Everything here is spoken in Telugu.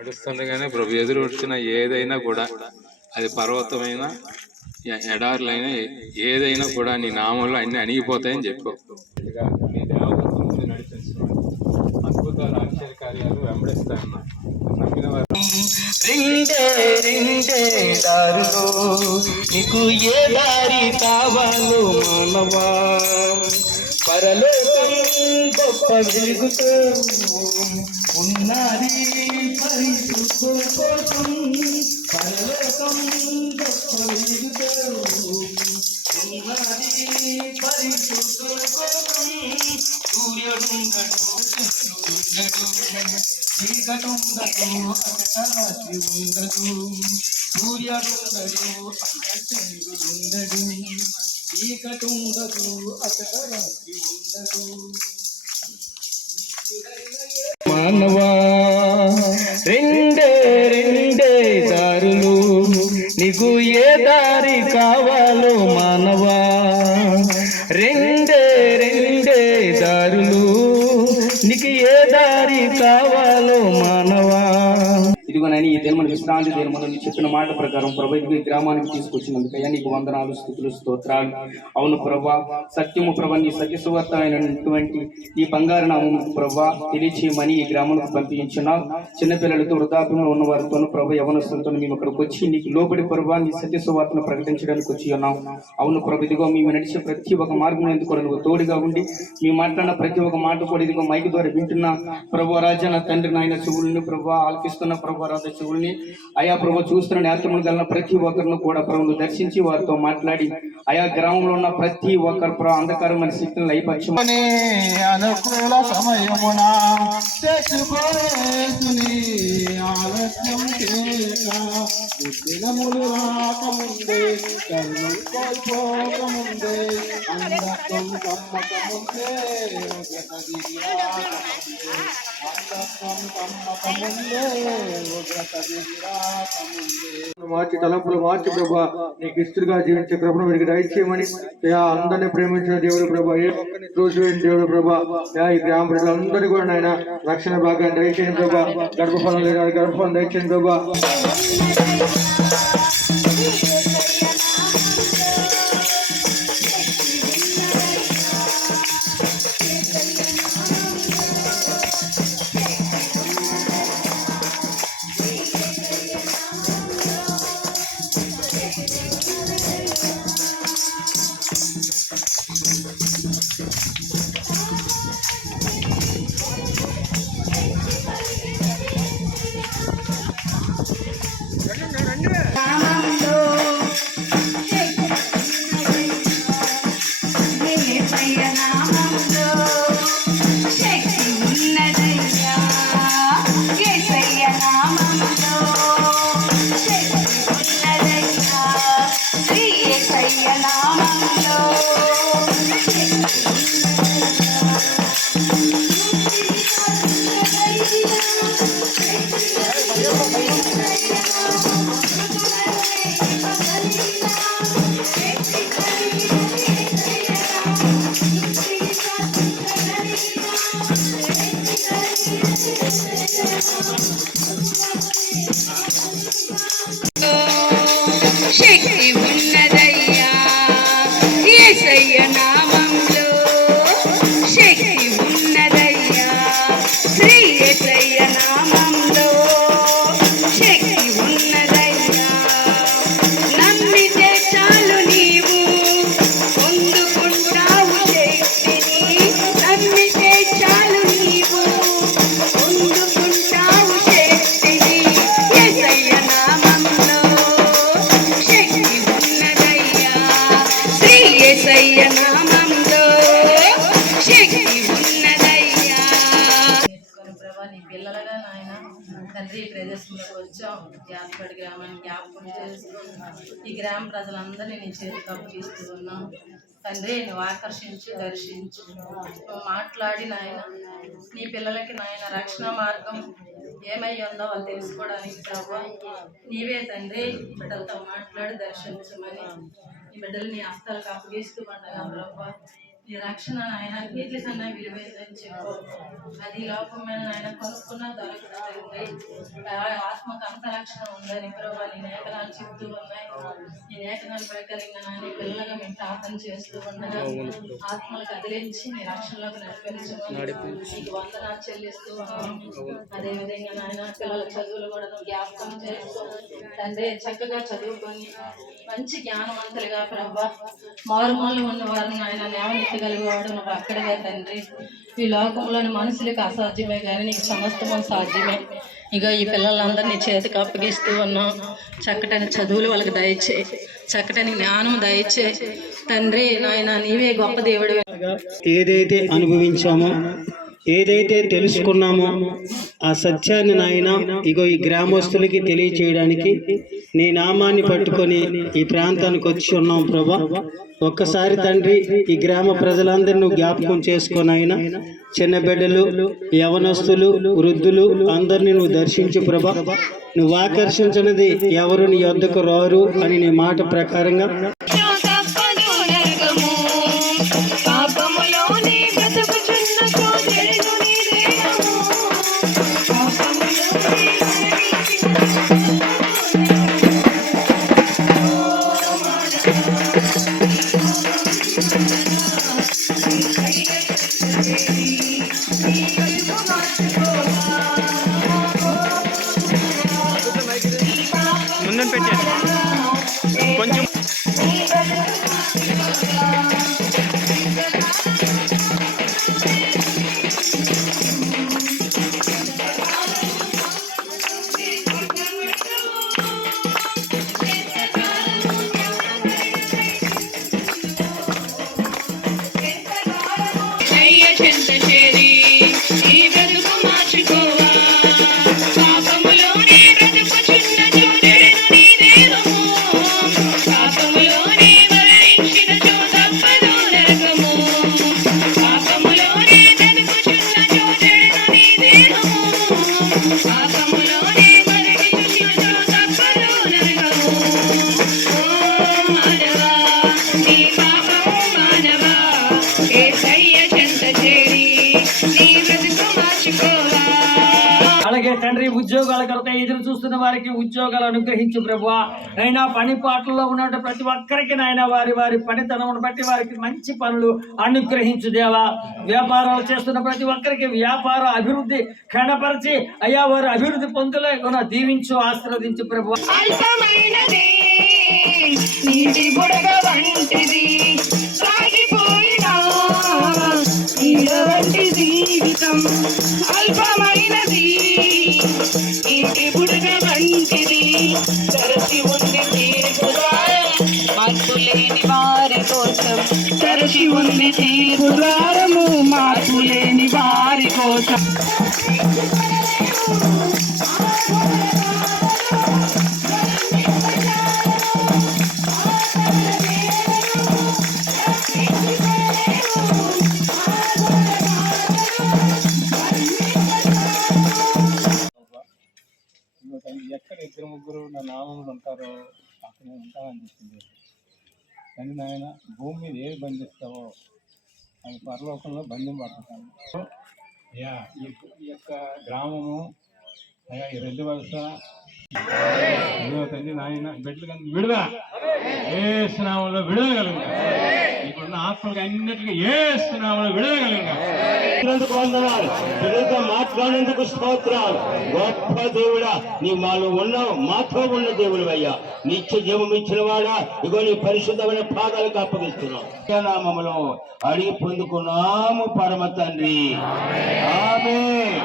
నడుస్తుండగానే ప్రభు ఎదురు వచ్చిన ఏదైనా కూడా, అది పర్వతమైన ఎడారులైన ఏదైనా కూడా నీ నామంలో అన్ని అణిగిపోతాయని చెప్పావు. నీ దేవతత్వం ముందు నడిపిస్తున్నాడు. అద్భుతాలు ఆశ్చర్యకార్యాలు వెంబడిస్తాయన్నా. నమ్మిన వారు రెండే దారులు నీకు ఏ దారి కావాలో మానవా, పరలోకం గొప్ప వెలుగుతో ఉన్నది పరిశుద్ధుల కోసం, పరలోకం గొప్ప వెలుగుతో ఉన్నది పరిశుద్ధుల కోసం. సూర్యుడుండడు చీకటుండదు అకటాసి ఉండదు, సూర్యుడుండడు చంద్రుడుండడు, చీకటుండదు అకటాసి ఉండదు. మానవా రెండే దారులు నీకు ఏ దారి కావాలో మానవా, రెండే దారులు నీకు ఏ దారి కావాలో మానవా. ఇదిగోనని ఈ దినమున విశ్రాంతి దినమున చెప్పిన మాట ప్రకారం ప్రభు ఈ గ్రామానికి తీసుకొచ్చినందుకయ్యా నీకు వందనాలు, స్తుతులు, స్తోత్రాలు. అవును ప్రభా, సత్యము ప్రభ నీ సత్యసువార్త అయినటువంటి ఈ బంగారు నామము ప్రభా తెలియచేయమని ఈ గ్రామానికి పంపించున్నావు. చిన్నపిల్లలతో వృద్ధాప్యంలో ఉన్న వారితో ప్రభు యవనస్తులతో మేము ఇక్కడికి వచ్చి నీకు లోబడి ప్రభా నీ సత్యసువార్తను ప్రకటించడానికి వచ్చి ఉన్నాం. అవును ప్రభు, ఇదిగో మేము నడిచే ప్రతి ఒక్క మార్గం ఎందుకు కూడా నువ్వు తోడుగా ఉండి మేము మాట్లాడిన ప్రతి ఒక్క మాట కూడా ఇదిగో మైక్ ద్వారా వింటున్న ప్రభు రాజా నా తండ్రి నాయన చెవుల్ని ప్రభా ఆలకిస్తున్న ప్రభు రాజా చెవుల్ని అయా ప్రభు చూస్తున్న నేత్రములు కలిగిన ప్రతి ఒక్కరిని కూడా ప్రభును దర్శించి వారితో మాట్లాడి ఆయా గ్రామంలో ఉన్న ప్రతి ఒక్కరు ప్రభు అంధకారమైన శక్తిని లయపరచమని అనుకూల సమయమున ఆలస్యం దినములు రాకముందే కర్మలు కోల్పోకముందే అందత్వం కమ్మకముందే మార్చి తలంపులు మార్చి ప్రభా నీకు ఇష్టగా జీవించే ప్రభు వీరికి దయచేయమని అందరినీ ప్రేమించిన దేవుడు ప్రభా, ఏ ఒక్కరిని త్రోసివేయని దేవుడు ప్రభా, ఈ గ్రామ ప్రజలందరినీ కూడా నాయన రక్షణ భాగాన్ని దయచేయండి ప్రభా, గర్భఫలం లేదా గర్భఫలం దయచేయండి ప్రభా. శక్తి ఉన్నదయ్యా యేసయ్య నామంలో, శక్తి ఉన్నదయ్యా శ్రీ యేసయ్య నామంలో, శక్తి ఉన్నదయ్యా. నమ్మితే చాలు నీవు పొందుకుంటావు శక్తిని, నమ్మితే చాలు నీవు పొందుకుంటావు శక్తిని. యేసయ్య నామంలో శక్తి ఉన్నదయ్యా శ్రీ యేసయ్య నామంలో, శక్తి ఉన్నదయ్యా. ప్రభా నీ పిల్లలుగా నాయన తండ్రి ప్రదేశంలోకి వచ్చాం. యాదపడి గ్రామాన్ని జ్ఞాపకం చేసుకున్నాం. ఈ గ్రామ ప్రజలందరినీ నీ చేతికి అప్పగిస్తూ ఉన్నాం తండ్రి. నువ్వు ఆకర్షించు, దర్శించు, నువ్వు మాట్లాడి నాయన నీ పిల్లలకి నాయన రక్షణ మార్గం ఏమై ఉందో వాళ్ళు తెలుసుకోవడానికి ప్రభా నీవే తండ్రి బిడ్డలతో మాట్లాడి దర్శించమని ఈ బిడ్డలు నీ హస్తాలకు అప్పగిస్తూ ఉండగా ప్రభా ఈ రక్షణ ఆయన వీటి కన్నా విలువైందని చెప్పు. అది ఈ లోకమైన ఆయన కొనుక్కున్న దొరకదు తండ్రి. ఆత్మకు అంత రక్షణ ఉందని ప్రభా నీ లేఖనాలు చెప్తూ ఉన్నాయి. ఈ లేఖనాల ప్రకారంగా నాని పిల్లలుగా మేము ప్రార్థన చేస్తూ ఉండగా ఆత్మలు కదిలించి నీ రక్షణలోకి నడిపించమని నీకు వందనాలు చెల్లిస్తూ ఉన్నాం. అదేవిధంగా నాయన పిల్లల చదువులు కూడా నువ్వు జ్ఞాపకం చేస్తూ తండ్రి చక్కగా చదువుకొని మంచి జ్ఞానవంతులుగా ప్రభా మారుమూలలో ఉన్న వారిని ఆయన లేవనెత్తగలిగేవాడు నువ్వు అక్కడగా తండ్రి. ఈ లోకంలోని మనుషులకు అసాధ్యమే కానీ నీకు సమస్తము సాధ్యమే. ఇక ఈ పిల్లలందరినీ చేతికి అప్పగిస్తూ ఉన్నాం. చక్కటని చదువులు వాళ్ళకి దయచే, చక్కటని జ్ఞానం దయచే తండ్రి. నాయన నీవే గొప్ప దేవుడు. ఏదైతే అనుభవించామో, ఏదైతే తెలుసుకున్నామో ఆ సత్యాన్ని నాయన ఇగో ఈ గ్రామస్తులకి తెలియచేయడానికి నీ నామాన్ని పట్టుకొని ఈ ప్రాంతానికి వచ్చి ఉన్నాం ప్రభా. ఒక్కసారి తండ్రి ఈ గ్రామ ప్రజలందరినీ నువ్వు జ్ఞాపకం చేసుకొని ఆయన చిన్న బిడ్డలు, యవనస్తులు, వృద్ధులు అందరినీ నువ్వు దర్శించు ప్రభా. నువ్వు ఆకర్షించినది ఎవరు నీ వద్దకు రారు అని నీ మాట ప్రకారంగా ముందు పెట్టాను కొంచెం అలాగే తండ్రి ఉద్యోగాల కొరత ఎదురు చూస్తున్న వారికి ఉద్యోగాలు అనుగ్రహించు ప్రభువా. అయినా పని పాటల్లో ఉన్న ప్రతి ఒక్కరికి నాయన వారి వారి పనితనమును బట్టి వారికి మంచి పనులు అనుగ్రహించు దేవా. వ్యాపారాలు చేస్తున్న ప్రతి ఒక్కరికి వ్యాపార అభివృద్ధి కనపరిచి అయ్యా వారి అభివృద్ధి పొందులే దీవించు, ఆశీర్వదించు ప్రభువా. నీటి బుడగ వంటిది సాగిపోయినా నీడ వంటి జీవితం అల్పమైనది. నీటి బుడగ వంటిది తరచి ఉంది తీర్పుదారం మార్పు లేని వారి కోసం. తరచి ఉంది తీర్పుదారము మార్పు లేని వారి కోసం. ఎక్కడ ఇద్దరు ముగ్గురు నా నామంలో ఉంటారో అక్కడ ఉంటామని చెప్పింది. కానీ నాయన భూమి మీద ఏది బంధిస్తావో అది పరలోకంలో బంధం పడుతుంటాను. అయ్యా ఈ యొక్క గ్రామము అయ్యా ఈ 2 వలస తండ్రి నాయన బిడ్డలు కానీ విడుదల ఏ స్నామంలో విడుదల కలుగుగా. ఇప్పుడున్న ఆత్మలకు అన్నిటికీ ఏ స్నామంలో విడుదల కలుగుగా. మాట్లాడేందుకు స్తోత్రాలు. గొప్ప దేవుడా, నీ మాలో ఉన్నావు, మాతో ఉన్న దేవుడు అయ్యా. నిత్య జీవం ఇచ్చిన వాడా, ఇగో నీ పరిశుద్ధమైన పాదాలకు అప్పగిస్తున్నాం. నామములో అడిగి పొందుకున్నాము పరమ తండ్రి. ఆమేన్.